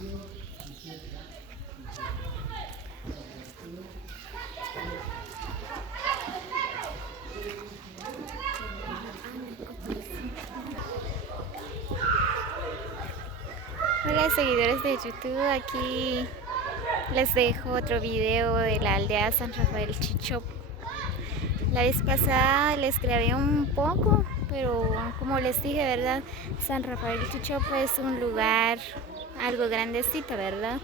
Hola seguidores de YouTube, aquí les dejo otro video de la aldea San Rafael Chichop. La vez pasada les grabé un poco, pero como les dije, ¿verdad? San Rafael Chichop es un lugar algo grandecito, ¿verdad?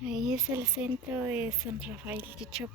Ahí es el centro de San Rafael Chichop.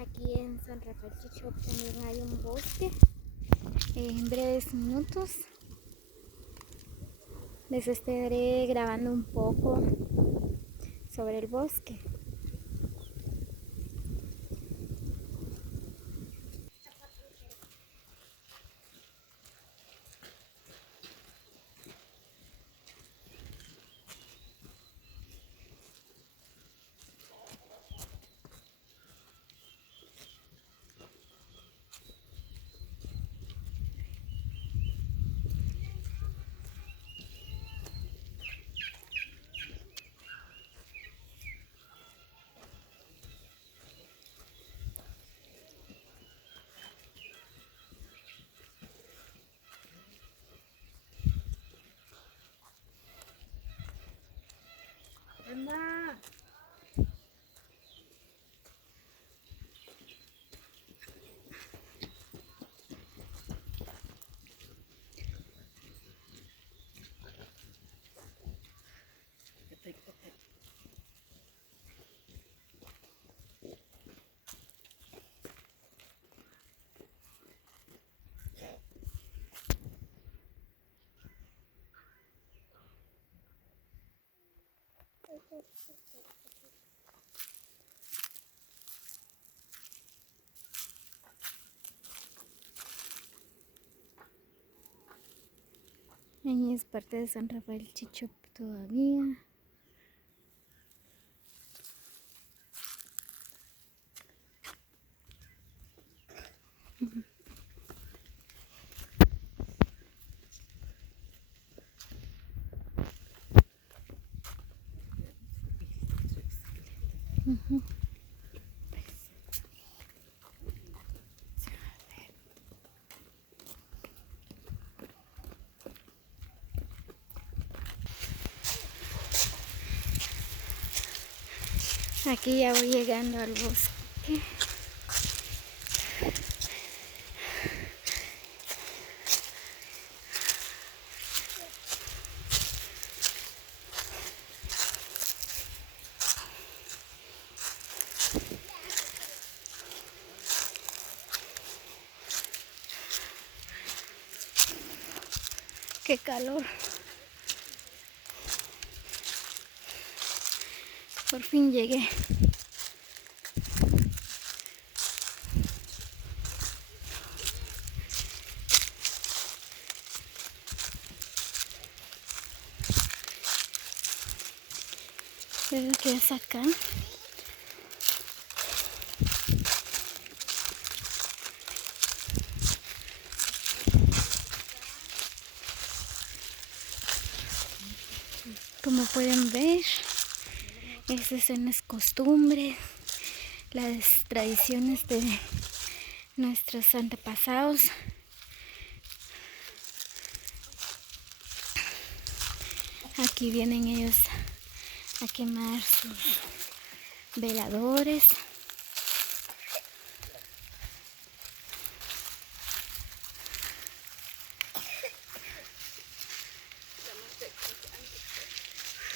Aquí en San Rafael Chichop también hay un bosque. En breves minutos les estaré grabando un poco sobre el bosque. Anda. Ahí es parte de San Rafael Chichop todavía. Aquí ya voy llegando al bosque. Qué calor. Por fin llegué. Creo que es acá. Como pueden ver, estas son las costumbres, las tradiciones de nuestros antepasados. Aquí vienen ellos a quemar sus veladores.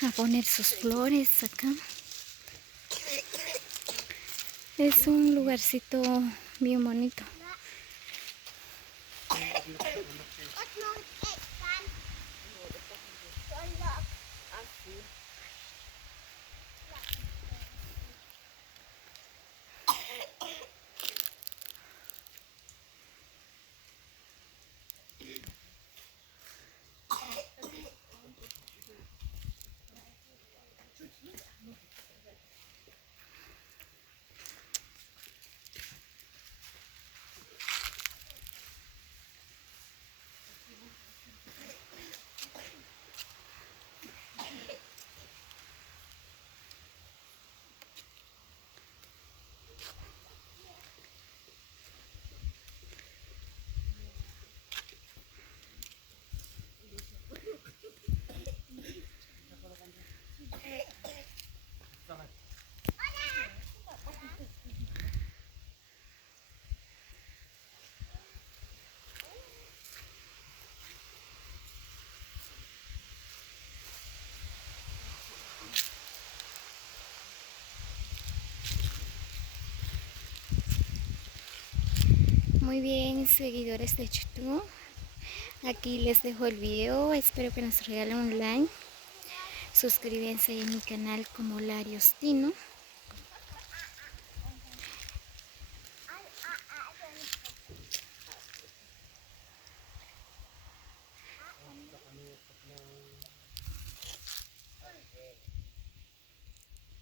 A poner sus flores acá. Es un lugarcito bien bonito. Muy bien, seguidores de YouTube. Aquí les dejo el video. Espero que nos regalen un like. Suscríbanse a mi canal como Lariostino.